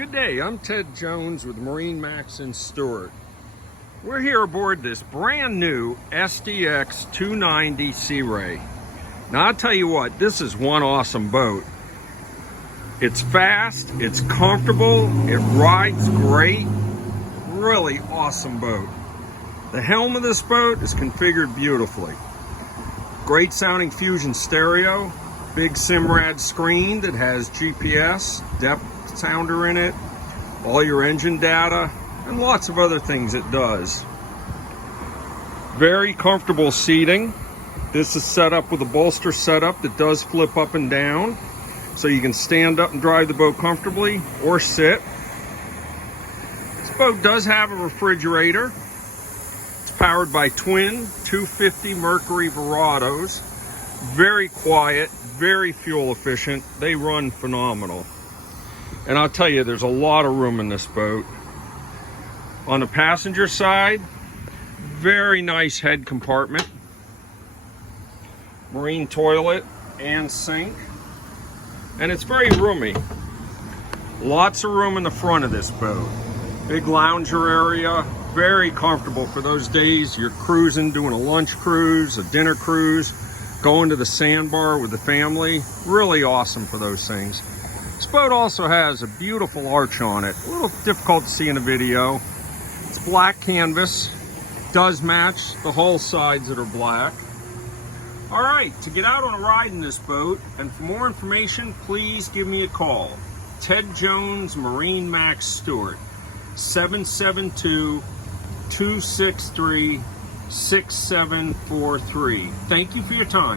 Good day, I'm Ted Jones with MarineMax in Stuart. We're here aboard this brand new SDX 290 Sea Ray. Now I'll tell you what, this is one awesome boat. It's fast, it's comfortable, it rides great. Really awesome boat. The helm of this boat is configured beautifully. Great sounding Fusion stereo, big Simrad screen that has GPS, depth sounder in it, all your engine data, and lots of other things it does. Very comfortable seating. This is set up with a bolster setup that does flip up and down, so you can stand up and drive the boat comfortably or sit. This boat does have a refrigerator. It's powered by twin 250 Mercury Verados. Very quiet, very fuel efficient. They run phenomenal. And I'll tell you, there's a lot of room in this boat. On the passenger side, very nice head compartment. Marine toilet and sink. And it's very roomy. Lots of room in the front of this boat. Big lounger area, very comfortable for those days you're cruising, doing a lunch cruise, a dinner cruise, going to the sandbar with the family. Really awesome for those things. This boat also has a beautiful arch on it. A little difficult to see in the video. It's black canvas. Does match the hull sides that are black. All right, to get out on a ride in this boat, and for more information, please give me a call. Ted Jones, MarineMax Stuart, 772-263-6743. Thank you for your time.